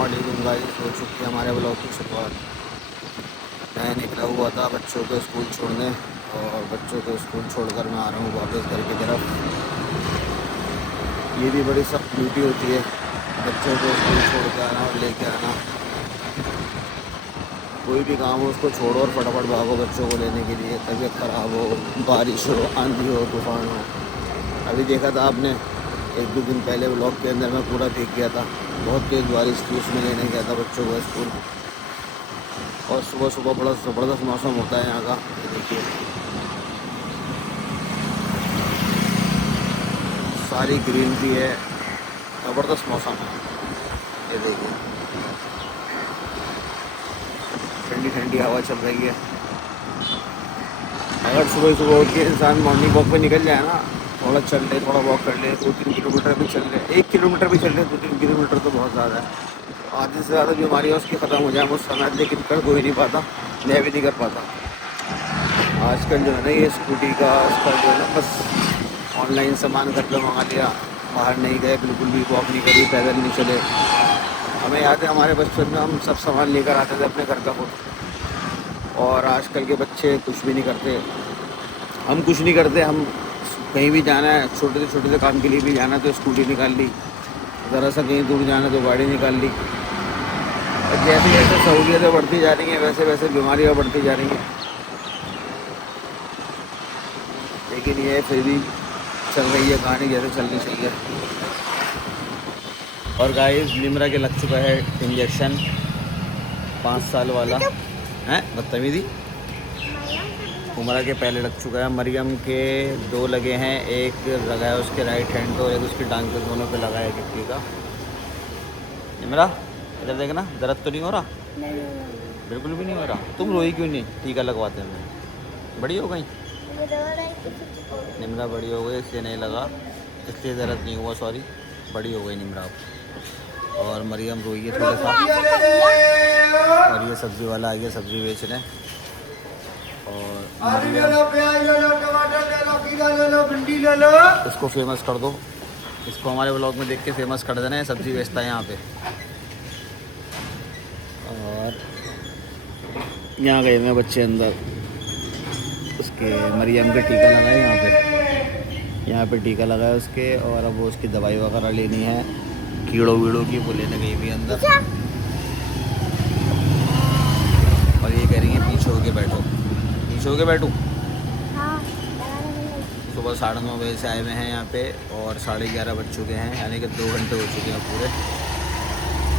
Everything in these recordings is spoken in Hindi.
अस्सलामुअलैकुम गाइस। हो चुकी है हमारे ब्लॉग की शुरुआत। मैं निकला हुआ था बच्चों को स्कूल छोड़ने और बच्चों को स्कूल छोड़कर मैं आ रहा हूँ वापस घर की तरफ। ये भी बड़ी सब ड्यूटी होती है, बच्चों को स्कूल छोड़ के आना और लेके आना। कोई भी काम हो उसको छोड़ो और फटाफट भागो बच्चों को लेने के लिए। तबीयत ख़राब हो, बारिश हो, आंधी हो, तूफ़ान हो। अभी देखा था आपने, एक दो दिन पहले ब्लॉग के अंदर मैं पूरा भीग गया था। बहुत तेज़ बारिश थी, उसमें लेने गया था बच्चों को स्कूल। और सुबह सुबह बड़ा ज़बरदस्त मौसम होता है यहाँ का। ये देखिए सारी ग्रीनरी है, ज़बरदस्त मौसम है। ये देखिए ठंडी ठंडी हवा चल रही है। अगर सुबह सुबह उठ के इंसान मॉर्निंग वॉक पे निकल जाए ना, थोड़ा चल ले, थोड़ा वॉक कर ले, 2-3 किलोमीटर भी चल ले, 1 किलोमीटर भी चल ले, 2-3 किलोमीटर तो बहुत ज़्यादा है। आधी से ज़्यादा बीमारियाँ उसकी ख़त्म हो जाए उस समय, लेकिन कर कोई नहीं पाता, मैं भी नहीं कर पाता। आजकल जो है ना, ये स्कूटी का उसका जो है ना, बस ऑनलाइन सामान घर पे मंगा लिया, बाहर नहीं गए, बिल्कुल भी वॉक नहीं करी, पैदल नहीं चले। हमें याद है हमारे बचपन में हम सब सामान लेकर आते थे अपने घर का खुद। और आजकल के बच्चे कुछ भी नहीं करते, हम कुछ नहीं करते। हम कहीं भी जाना है, छोटे से काम के लिए भी जाना है तो स्कूटी निकाल ली, ज़रा सा कहीं दूर जाना तो गाड़ी निकाल ली। और जैसे जैसे सहूलियतें बढ़ती जा रही हैं वैसे वैसे बीमारियाँ बढ़ती जा रही हैं, लेकिन ये फिर भी चल रही है कहानी जैसे चलनी चाहिए। और गाइस निमरा के लग चुका है इंजेक्शन, 5 साल वाला है, बदतमीजी। उमरा के पहले लग चुका है, मरियम के 2 लगे हैं, एक लगा है उसके राइट हैंड पे और एक उसकी टांग पे, दोनों पे लगा है गिट्टी का। निमरा इधर देखना, दर्द तो नहीं हो रहा? नहीं, बिल्कुल भी नहीं हो रहा। तुम रोई क्यों नहीं? टीका लगवाते हैं, बड़ी हो गई निमरा, बड़ी हो गई इसलिए नहीं लगा, इसलिए दर्द नहीं हुआ, सॉरी, बड़ी हो गई निमरा अब। और मरियम रोई है थोड़ा सा। और ये सब्ज़ी वाला आ गया सब्ज़ी बेचने। और इसको फेमस कर दो, इसको हमारे ब्लॉग में देख के फेमस कर देना है, सब्ज़ी बेचता है यहाँ पे। और यहाँ गए हुए बच्चे अंदर, उसके मरियम के टीका लगा है यहाँ पे टीका लगा है उसके। और अब वो उसकी दवाई वगैरह लेनी है, कीड़ों वीड़ों की, वो लेने गई भी अंदर। और ये कह रही है पीछे होके बैठो, पीछे होके बैठो। सुबह 9:30 बजे से आए हुए हैं यहाँ पे और 11:30 बज चुके हैं, यानी कि 2 घंटे हो चुके हैं पूरे।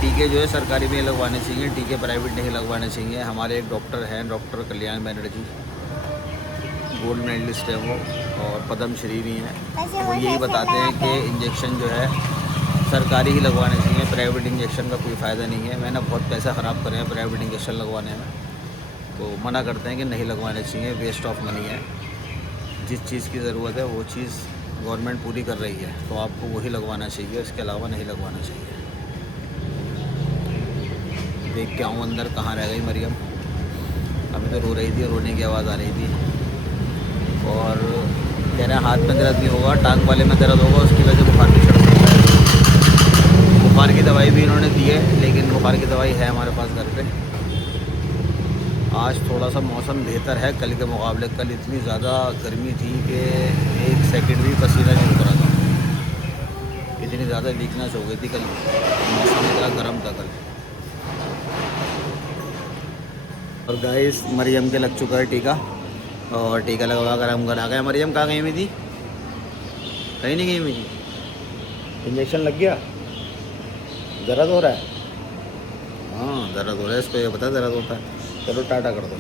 टीके जो है सरकारी में लगवाने चाहिए, टीके प्राइवेट नहीं लगवाने चाहिए। हमारे एक डॉक्टर हैं, doctor Kalyan Banerjee, gold medallist है वो और पद्मश्री भी हैं। वो यही बताते हैं कि इंजेक्शन जो है सरकारी ही लगवाने चाहिए, प्राइवेट इंजेक्शन का कोई फ़ायदा नहीं है। मैंने बहुत पैसा ख़राब करे हैं प्राइवेट इंजेक्शन लगवाने में, तो मना करते हैं कि नहीं लगवाने चाहिए, वेस्ट ऑफ मनी है। जिस चीज़ की ज़रूरत है वो चीज़ गवर्नमेंट पूरी कर रही है, तो आपको वही लगवाना चाहिए, इसके अलावा नहीं लगवाना चाहिए। देख के आऊँ अंदर कहाँ रह गई मरियम, अभी तो रो रही थी, रोने की आवाज़ आ रही थी। और कह रहे हैं हाथ में दर्द नहीं होगा, टांग वाले में दर्द होगा, उसकी वजह से बुखार भी चढ़ सकता है। बुखार की दवाई भी इन्होंने दी है, लेकिन बुखार की दवाई है हमारे पास घर पे। आज थोड़ा सा मौसम बेहतर है कल के मुकाबले। कल इतनी ज़्यादा गर्मी थी कि 1 सेकंड भी पसीना नहीं रुक रहा था, इतनी ज़्यादा वीकनेस हो गई थी कल, मौसम इतना गर्म था कल। और गाइस मरियम के लग चुका है टीका, और टीका लगवा कर हम घर आ गए। मरियम कहाँ गई हुई थी? कहीं नहीं गई हुई थी। इंजेक्शन लग गया, दर्द हो रहा है? हाँ दर्द हो रहा है, इसको ये पता दर्द होता है। चलो टाटा कर दो।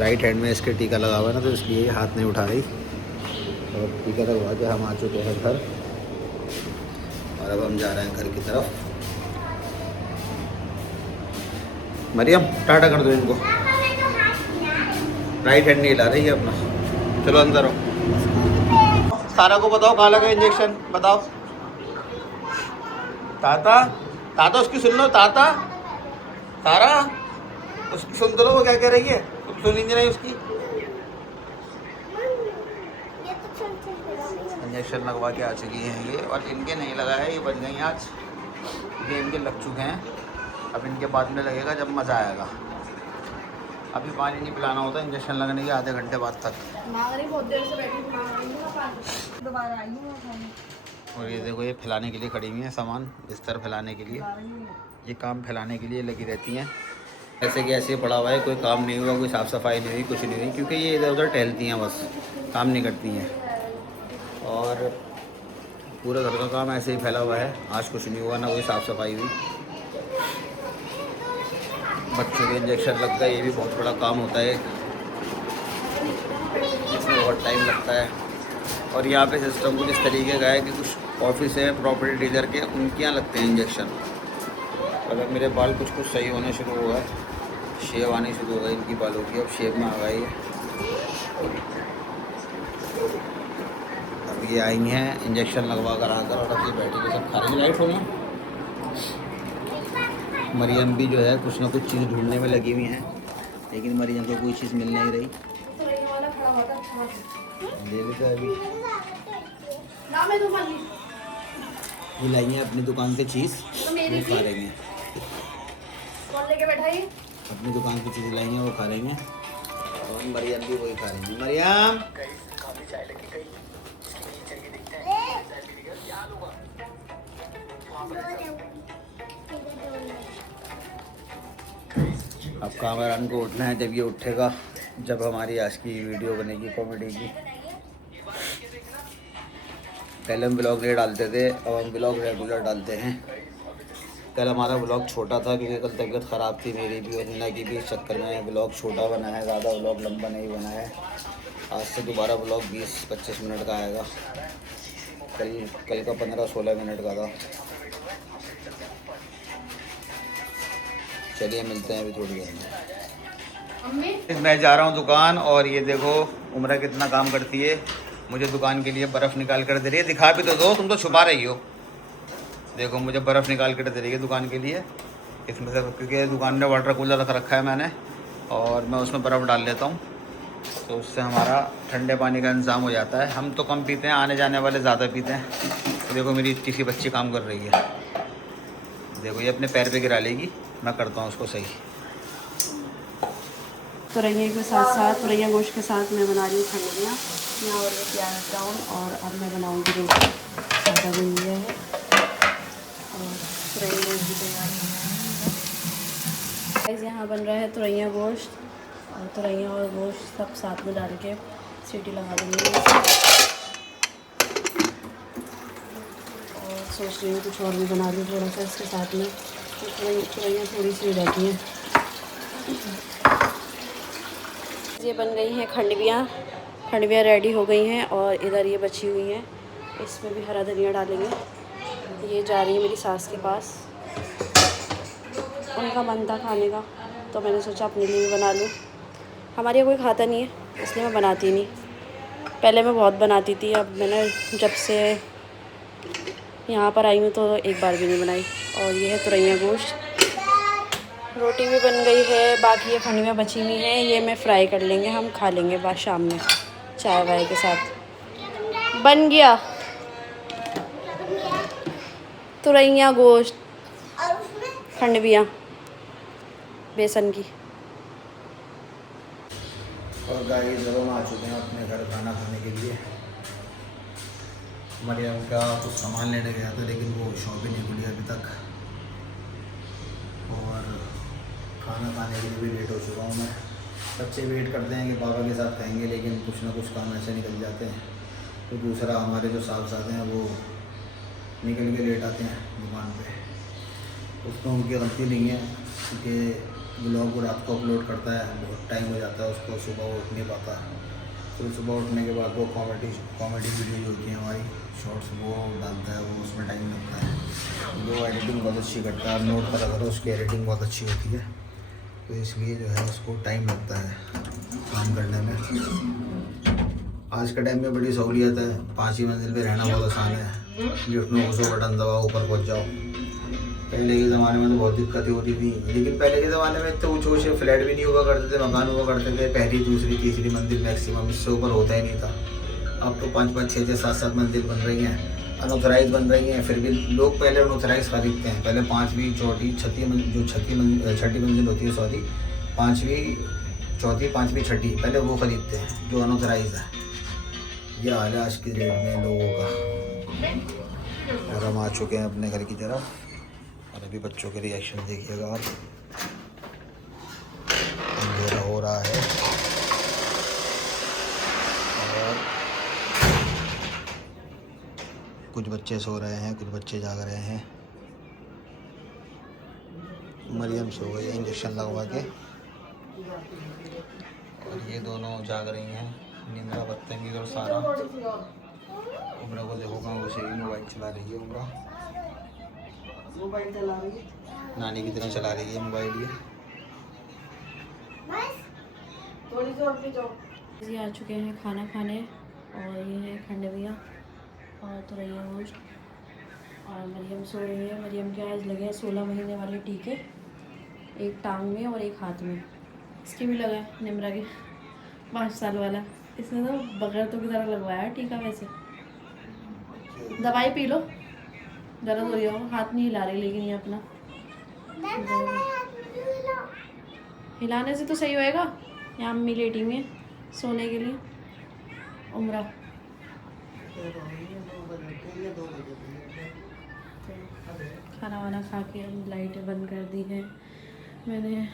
राइट हैंड में इसके टीका लगा हुआ है ना, तो इसलिए हाथ नहीं उठा रही। और टीका लगवा के हम आ चुके हैं घर, और अब हम जा रहे हैं घर की तरफ। मरियम टाटा कर दो इनको, राइट हैंड नहीं ला रही है अपना। चलो अंदर आओ। सारा को बताओ कहाँ लगा इंजेक्शन, बताओ। ताता, ताता उसकी सुन लो, ताता, तारा उसकी सुन तो लो, वो क्या कह रही है, तुम सुन लीजिए नहीं उसकी। इंजेक्शन लगवा के आ चुकी हैं ये, और इनके नहीं लगा है, ये बच गई हैं आज, ये इनके लग चुके हैं। अब इनके बाद में लगेगा जब मज़ा आएगा। अभी पानी नहीं पिलाना होता इंजेक्शन लगने के आधे घंटे बाद तक। बहुत देर से बैठी दोबारा आई हूँ। और ये देखो ये फैलाने के लिए खड़ी हुई हैं सामान, बिस्तर फैलाने के लिए, ये काम फैलाने के लिए लगी रहती हैं। ऐसे कि ऐसे पड़ा हुआ है, कोई काम नहीं हुआ, कोई साफ़ सफाई नहीं हुई, कुछ नहीं हुई, क्योंकि ये इधर उधर टहलती हैं बस, काम नहीं करती हैं। और पूरा घर का काम ऐसे ही फैला हुआ है, आज कुछ नहीं हुआ, ना कोई साफ़ सफाई हुई। बच्चों के इंजेक्शन लगता है, ये भी बहुत बड़ा काम होता है, इसमें बहुत टाइम लगता है। और यहाँ पे सिस्टम कुछ इस तरीके का है कि कुछ ऑफिस है प्रॉपर्टी डीलर के, उनके यहाँ लगते हैं इंजेक्शन। अगर मेरे बाल कुछ सही होने शुरू हुआ है, शेव आनी शुरू हो गई इनकी बालों की, अब शेव में आ गई है। अब ये आई हैं इंजेक्शन लगवा कर आकर, और अब ये बैठी के सब खा रही। लाइट हो गया। मरियम भी जो है कुछ ना कुछ चीज़ ढूंढने में लगी हुई हैं, लेकिन मरियम को कोई चीज़ मिल नहीं रही। ले लेते अभी ये लाई है अपनी दुकान से चीज़, वो खा रही हैं। कौन लेके बैठा है? अपनी दुकान की चीज़ लाई हैं, वो खा रही हैं, और मरियम भी वही खा रही हैं। मरियम अब कामरान को उठना है, जब ये उठेगा, जब हमारी आज की वीडियो बनेगी कॉमेडी की। पहले हम ब्लॉग नहीं डालते थे, अब हम ब्लॉग रेगुलर डालते हैं। कल हमारा ब्लॉग छोटा था क्योंकि कल तबीयत ख़राब थी मेरी भी और नीना की भी, इस चक्कर में ब्लॉग छोटा बना है, ज़्यादा ब्लॉग लंबा नहीं बना है। आज से दोबारा ब्लॉग 20-25 मिनट का आएगा, कल का 15-16 मिनट का था। चलिए मिलते हैं अभी थोड़ी देर में। मैं जा रहा हूँ दुकान, और ये देखो उम्र कितना काम करती है, मुझे दुकान के लिए बर्फ़ निकाल कर दे रही है। दिखा भी तो दो, तुम तो छुपा रही हो। देखो मुझे बर्फ़ निकाल कर दे रही है दुकान के लिए, इसमें से, क्योंकि दुकान में वाटर कूलर रख रखा है मैंने, और मैं उसमें बर्फ़ डाल लेता हूँ, तो उससे हमारा ठंडे पानी का इंतज़ाम हो जाता है। हम तो कम पीते हैं, आने जाने वाले ज़्यादा पीते हैं। तो देखो मेरी इतनी सी बच्ची काम कर रही है, देखो ये अपने पैर पे गिरा लेगी, मैं करता हूँ उसको सही। तुरैया के साथ साथ, तुरैया गोश्त के साथ मैं बना रही हूँ खंडवियाँ यहाँ, और ये प्याज ब्राउन, और अब मैं बनाऊँगी रोटी। सादा बन गया है और तुरैया गोश्त भी तैयार है। यहाँ बन रहा है तुरैया गोश्त, और तुरैया और गोश्त सब साथ में डाल के सीटी लगा दूँगी। और सोच रही हूँ कुछ और भी बना लूँ थोड़ा सा इसके साथ में, तुरैया थोड़ी सी रहती हैं। ये बन गई हैं खंडवियाँ, खंडवियाँ रेडी हो गई हैं, और इधर ये बची हुई हैं, इसमें भी हरा धनिया डालेंगे। ये जा रही है मेरी सास के पास, उनका मन था खाने का, तो मैंने सोचा अपने लिए भी बना लूँ। हमारे यहाँ कोई खाता नहीं है, इसलिए मैं बनाती नहीं। पहले मैं बहुत बनाती थी, अब मैंने जब से यहाँ पर आई हूँ तो एक बार भी नहीं बनाई। और ये है तुरैया गोश्त, रोटी भी बन गई है, बाकी ये खंडवियाँ बची हुई हैं, ये मैं फ्राई कर लेंगे, हम खा लेंगे बाद शाम में चाय वाय के साथ। बन गया तुरैया गोश्त, खंडवियाँ बेसन की। और गाइस जब हम आ चुके हैं अपने घर खाना खाने के लिए। मरियम का कुछ सामान लेने गया था, लेकिन वो शॉप ही नहीं खुली अभी तक, और खाना खाने के लिए भी लेट हो चुका हूँ मैं। बच्चे वेट करते हैं कि पापा के साथ खाएंगे, लेकिन कुछ ना कुछ काम ऐसे निकल जाते हैं। तो दूसरा हमारे जो साहब साथे हैं वो निकल के लेट आते हैं दुकान पे, उसमें उनकी गलती नहीं है, क्योंकि ब्लॉग को रात को अपलोड करता है, बहुत टाइम हो जाता है उसको, सुबह वो उठ नहीं पाता। फिर सुबह उठने के बाद वो कॉमेडी वीडियो जो होती है हमारी शॉर्ट्स, वो डालता है, वो उसमें टाइम लगता है। वो एडिटिंग बहुत अच्छी करता है, नोट करा करो, उसकी एडिटिंग बहुत अच्छी होती है, तो इसलिए जो है उसको टाइम लगता है काम करने में। आज के टाइम में बड़ी सहूलियत है, 5 ही मंजिल पे रहना बहुत आसान है, लिफ्ट में घुसो, बटन दबाओ, ऊपर पहुंच जाओ। पहले के ज़माने में तो बहुत दिक्कतें होती थी, लेकिन पहले के ज़माने में इतने ऊँचे ऊँचे फ्लैट भी नहीं हुआ करते थे, मकान हुआ करते थे, पहली दूसरी तीसरी मंजिल मैक्सिमम, इससे ऊपर होता ही नहीं था। अब तो 5-5, 6-6, 7-7 मंजिल बन रही हैं, अनऑथराइज बन रही हैं। फिर भी लोग पहले अनऑथराइज खरीदते हैं, पहले 5वीं, 4ठी, 6ठी मंजिल होती है, सॉरी 5वीं, 4थी, 5वीं, 6ठी, पहले वो खरीदते हैं जो अनऑथराइज है। यह हाल है आज की डेट में लोगों का। और हम आ चुके हैं अपने घर की तरफ, और अभी बच्चों के रिएक्शन देखिएगा आप। अंधेरा हो रहा है और कुछ बच्चे सो रहे हैं, कुछ बच्चे जाग रहे हैं। मरियम सो गई है इंजेक्शन लगवा के, और ये दोनों जाग रही हैं, निंद्रा बदतमीज और सारा। उम्रा को देखो कहाँ उसे ही मोबाइल चला रही है। उम्रा मोबाइल चला रही है, नानी की तरह चला रही है मोबाइल ये। थोड़ी देर पे जाओ। जी आ चुके हैं खाना खाने, और ये है खंडविया और तुरैया गोश्त, और मरियम सो रही है। मरियम के आज लगे हैं 16 महीने वाले टीके, एक टांग में और एक हाथ में। इसके भी लगा है निम्रा के 5 साल वाला, इसने तो बगैर तो की तरह लगवाया है टीका। वैसे दवाई पी लो, दर्द हो रही हो, हाथ नहीं हिला रही लेकिन ये अपना हिलाने से तो सही होएगा। यहाँ अम्मी लेटी हुई है सोने के लिए। उम्रा खाना वाना खा के हम लाइटें बंद कर दी हैं मैंने,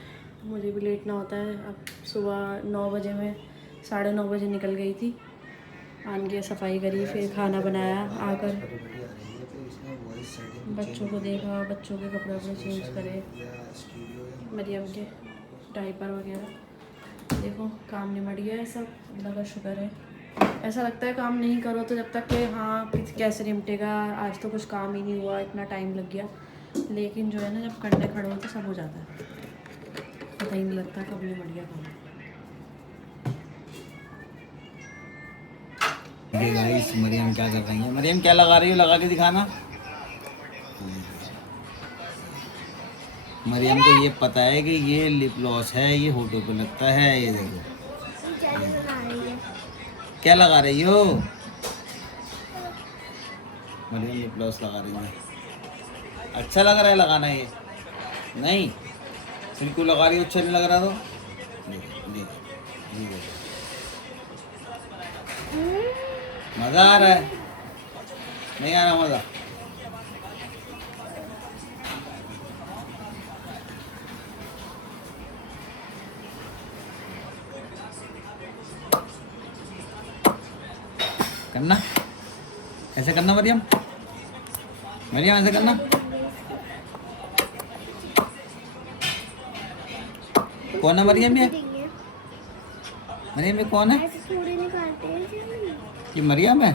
मुझे भी लेटना होता है। अब सुबह 9 बजे में 9:30 बजे निकल गई थी, आन के सफाई करी, फिर खाना बनाया, आकर बच्चों को देखा, बच्चों के कपड़े वपड़े चेंज करे, मरियम के डायपर वगैरह। देखो काम निमट गया है सब, अल्लाह का शुक्र है। ऐसा लगता है काम नहीं करो तो जब तक कि हाँ कैसे निपटेगा, आज तो कुछ काम ही नहीं हुआ, इतना टाइम लग गया। लेकिन जो है ना, जब करने खड़े हो तो सब हो जाता है, पता ही नहीं लगता कब निमट गया काम। गाइस मरियम क्या कर रही है? मरियम क्या लगा रही हो? लगा के दिखाना। मरियम को ये पता है कि ये लिप ग्लॉस है, ये होठों पे लगता है। ये देखो क्या लगा रही हो? मरियम लिप ग्लॉस लगा रही है। अच्छा लग रहा है लगाना ये? नहीं फिर क्यों लगा रही हो? अच्छा नहीं लग रहा तो मज़ा आ रहा है? नहीं आ रहा मज़ा? करना ऐसे करना मरियम, मरियम ऐसे करना। कौन है मरियम ये? मरियम ये कौन है? ये मरियम है।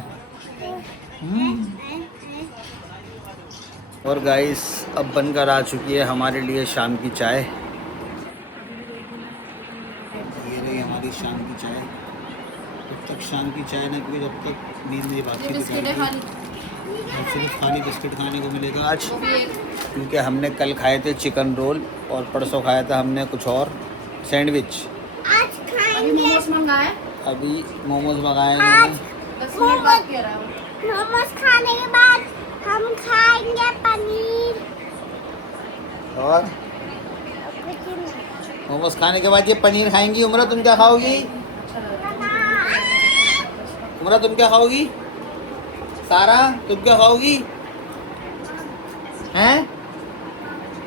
और गाइस अब बनकर आ चुकी है हमारे लिए शाम की चाय। ये रही हमारी शाम की चाय। जब तक शाम की चाय ना पी, जब तक नींद नहीं भागती। सिर्फ खाली बिस्किट खाने को मिलेगा आज, क्योंकि हमने कल खाए थे चिकन रोल और परसों खाया था हमने कुछ और सैंडविच। अभी मोमोज मंगाए, अभी मोमोज मंगाए मोमोज खाने के बाद हम खाएंगे पनीर। और मोमोज खाने के बाद ये पनीर खाएंगी। उमरा तुम क्या खाओगी? उमरा तुम क्या खाओगी? सारा तुम क्या खाओगी? हैं?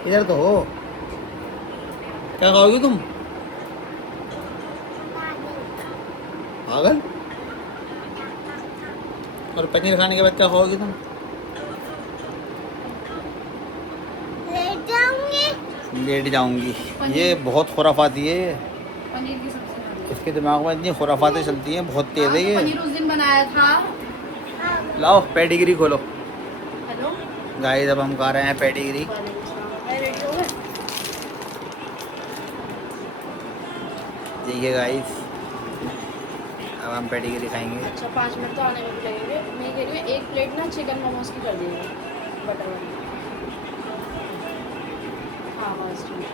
इधर तो हो। क्या खाओगी तुम? पागल। और पनीर खाने के बाद क्या खाओगी तुम? लेट जाऊंगी। लेट जाऊंगी। ये बहुत खुराफाती है। पनीर की सब्जी, इसके दिमाग में इतनी खुराफातें चलती हैं, बहुत तेज है ये। पनीर उस दिन बनाया था। लाओ पेडिग्री खोलो। हेलो गाइस अब हम खा रहे हैं पेडिग्री। देखिए गाइस अब हम पेडिग्री खाएंगे। अच्छा 5 मिनट तो आने में भी लगेंगे। मैं कह रही हूँ 1 प्लेट ना चिकन मोमोज की कर दीजिए, बटर वाली। हाँ बस ठीक।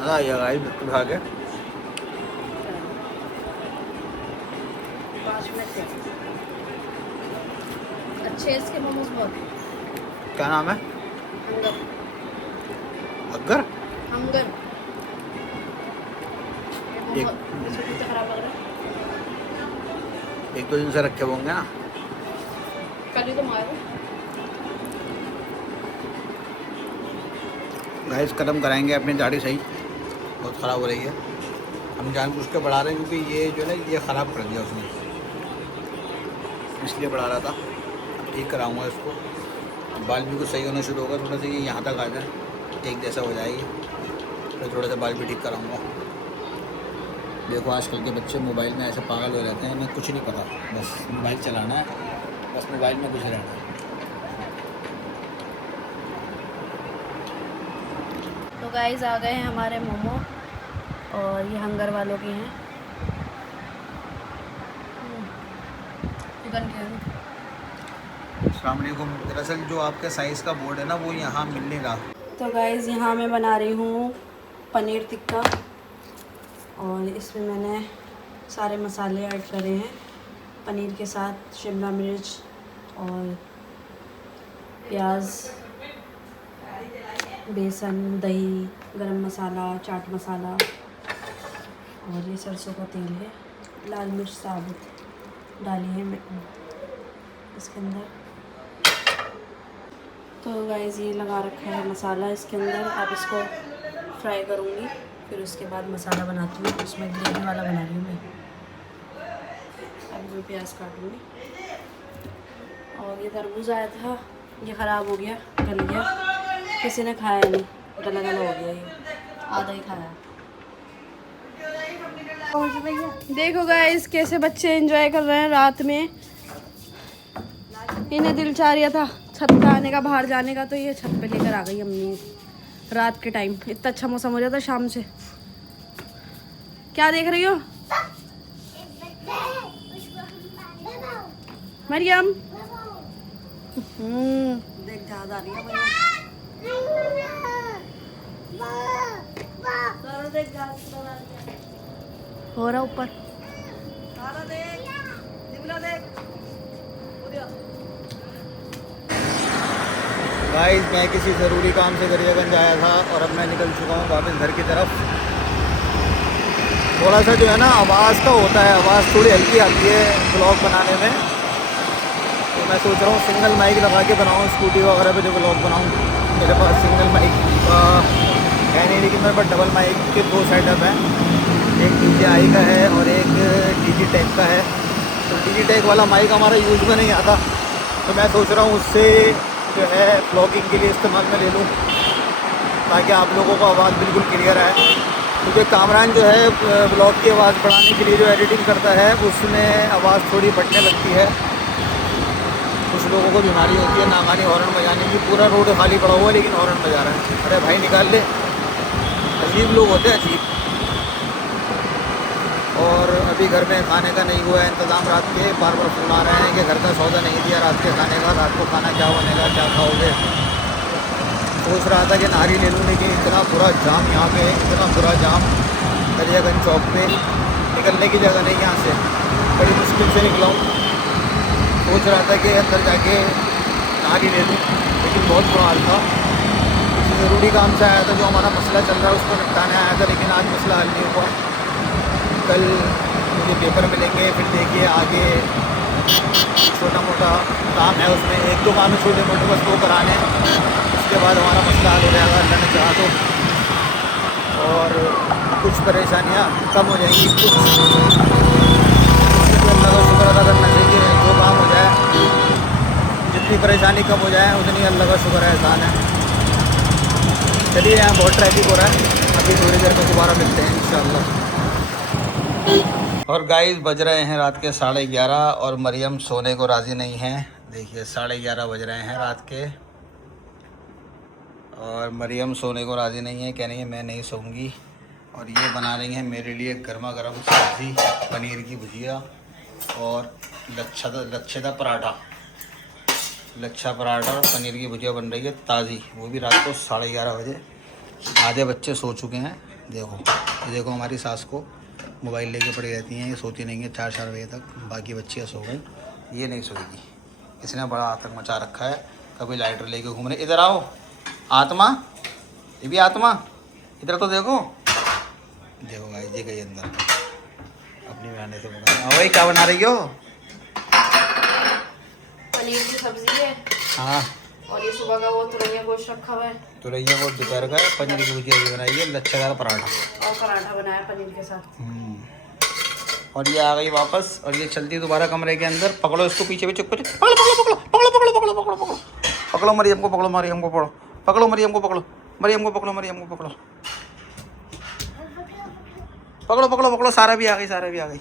मज़ा आ गया गाइस बिल्कुल खा के। हैं। अच्छे इसके मोमोज बहुत। क्या नाम है? हंगर। अगर हंगर। एक इसमें खराब लग रहा है। 1-2 दिन से रखे होंगे ना। कल ही तो मारा। गाइस खत्म कराएंगे अपनी दाढ़ी सही, बहुत ख़राब हो रही है। हम जानबूझ के बढ़ा रहे हैं क्योंकि ये जो है ना ये ख़राब कर दिया उसने, इसलिए बढ़ा रहा था। अब ठीक कराऊंगा इसको। अब बाल भी कुछ सही होना शुरू होगा, थोड़ा सा ये यहाँ तक आ जाए, एक जैसा हो जाएगी, फिर थोड़ा सा बाल भी ठीक कराऊंगा। देखो आजकल के बच्चे मोबाइल में ऐसे पागल हो जाते हैं, उन्हें कुछ नहीं पता, बस मोबाइल चलाना है, बस मोबाइल में घुसे रहना है। तो गाइस आ गए हैं हमारे मोमो, और ये हंगर वालों की हैं। चिकन के हैं। अस्सलाम वालेकुम। दरअसल जो आपके साइज़ का बोर्ड है ना वो यहाँ मिल नहीं रहा। तो गाइस यहाँ मैं बना रही हूँ पनीर टिक्का, और इसमें मैंने सारे मसाले ऐड करे हैं। पनीर के साथ शिमला मिर्च और प्याज, बेसन, दही, गरम मसाला, चाट मसाला, और ये सरसों का तेल है। लाल मिर्च साबुत डाली है मैं इसके अंदर। तो गाइस ये लगा रखा है मसाला इसके अंदर। अब इसको फ्राई करूँगी, फिर उसके बाद मसाला बनाती हूँ। इसमें ग्रेवी वाला बना रही हूँ मैं। अब मैं प्याज काटूँगी। और ये तरबूज आया था, ये ख़राब हो गया, गल गया, किसी ने खाया नहीं, गला गला हो गया, ये आधा ही खाया। देखो गाइस कैसे बच्चे एंजॉय कर रहे हैं रात में। इन्हें दिल चाह रहा था छत पे आने का, बाहर जाने का, तो ये छत पे लेकर आ गई अम्मी रात के टाइम। इतना अच्छा मौसम हो जाता शाम से। क्या देख रही हो मरियम? देख ज्यादा आ रही है हो रहा ऊपर। गाइस मैं किसी ज़रूरी काम से गरियागंज आया था और अब मैं निकल चुका हूँ वापस घर की तरफ। थोड़ा सा जो है ना आवाज़ का होता है, आवाज़ थोड़ी हल्की आती है ब्लॉग बनाने में, तो मैं सोच रहा हूँ सिंगल माइक लगा के बनाऊँ स्कूटी वगैरह पे जो ब्लॉग बनाऊँ। मेरे पास सिंगल माइक है नहीं, लेकिन मेरे पास डबल माइक के 2 सेटअप हैं, एक DJI का है और एक डिजिटेक का है। तो डिजिटेक वाला माइक हमारा यूज़ में नहीं आता, तो मैं सोच रहा हूँ उससे जो है ब्लॉगिंग के लिए इस्तेमाल में ले लूँ, ताकि आप लोगों को आवाज़ बिल्कुल क्लियर आए। क्योंकि कामरान जो है ब्लॉग की आवाज़ बढ़ाने के लिए जो एडिटिंग करता है उसमें आवाज़ थोड़ी फटने लगती है। कुछ लोगों को बीमारी होती है नाकानी हॉर्न बजाने की। पूरा रोड खाली पड़ा हुआ है लेकिन हॉर्न बजा रहा है। अरे भाई निकाल ले, अजीब लोग होते हैं, अजीब। और अभी घर में खाने का नहीं हुआ है इंतज़ाम। रात के बार बार फ़ोन आ रहे हैं कि घर का सौदा नहीं दिया रात के खाने का, रात को खाना क्या बनेगा, क्या खाओगे। सोच रहा था कि नारी ले लूँ, लेकिन इतना बुरा जाम यहाँ पे, इतना बुरा जाम गरियागंज चौक पे, निकलने की जगह नहीं यहाँ से, बड़ी मुश्किल से निकला हूँ। सोच रहा था कि अंदर जाके नारी ले लूँ, लेकिन बहुत बुरा हाल था। किसी ज़रूरी काम से आया था, जो हमारा मसला चल रहा है उसको निपटाने आया था, लेकिन आज मसला हल नहीं हुआ। कल मुझे पेपर मिलेंगे, फिर देखिए आगे छोटा मोटा काम है, उसमें 1-2 काम है छोटे मोटे, बस 2 कराने हैं, उसके बाद हमारा मसला हल हो जाएगा अल्लाह ने चाहा तो। और कुछ परेशानियाँ कम हो जाएंगी, कुछ अल्लाह का शुक्र अदा करना चाहिए। जो काम हो जाए, जितनी परेशानी कम हो जाए उतनी अल्लाह का शुक्र है, एहसान है। चलिए यहाँ बहुत ट्रैफिक हो रहा है, अभी थोड़ी देर में दोबारा मिलते हैं इंशाल्लाह। और गाइस बज रहे हैं रात के 11:30 और मरियम सोने को राज़ी नहीं है। देखिए 11:30 बज रहे हैं रात के और मरियम सोने को राज़ी नहीं है, कह रही है मैं नहीं सोऊंगी। और ये बना रही हैं मेरे लिए गर्मा गर्म सब्ज़ी, पनीर की भुजिया और लच्छेदार पराठा। लच्छा पराठा और पनीर की भुजिया बन रही है ताज़ी, वो भी रात को 11:30 बजे। आधे बच्चे सो चुके हैं। देखो ये देखो हमारी सास को मोबाइल लेके पड़ी रहती हैं, ये सोती नहीं है 4 बजे तक। बाकी बच्चियाँ सो गई, ये नहीं सोएगी। इसने बड़ा आतंक मचा रखा है, कभी लाइटर लेके घूम रहे। इधर आओ आत्मा, ये भी आत्मा, इधर तो देखो। देखो गाइस जी गई अंदर अपनी बनाने से बना। वही क्या बना रही हो? पनीर की सब्जी है हाँ और ये सुबह का वो तुरैया गोश्त रखा हुआ है तो रही है वो दोपहर का पनीर की भुजिया भी बनाई है, लच्छेदार पराठा और पराठा बनाया पनीर के साथ। और ये आ गई वापस और ये चलती है दोबारा कमरे के अंदर। पकड़ो इसको पीछे पीछे पकड़ो पकड़ो पकड़ो पकड़ो पकड़ो पकड़ो पकड़ो पकड़ो पकड़ो मरियम को, पकड़ो मरियम को, पकड़ो पकड़ो मरियम को, पकड़ो मरियम को, पकड़ो मरियम को, पकड़ो पकड़ो पकड़ो पकड़ो। सारा भी आ गई, सारा भी आ गई।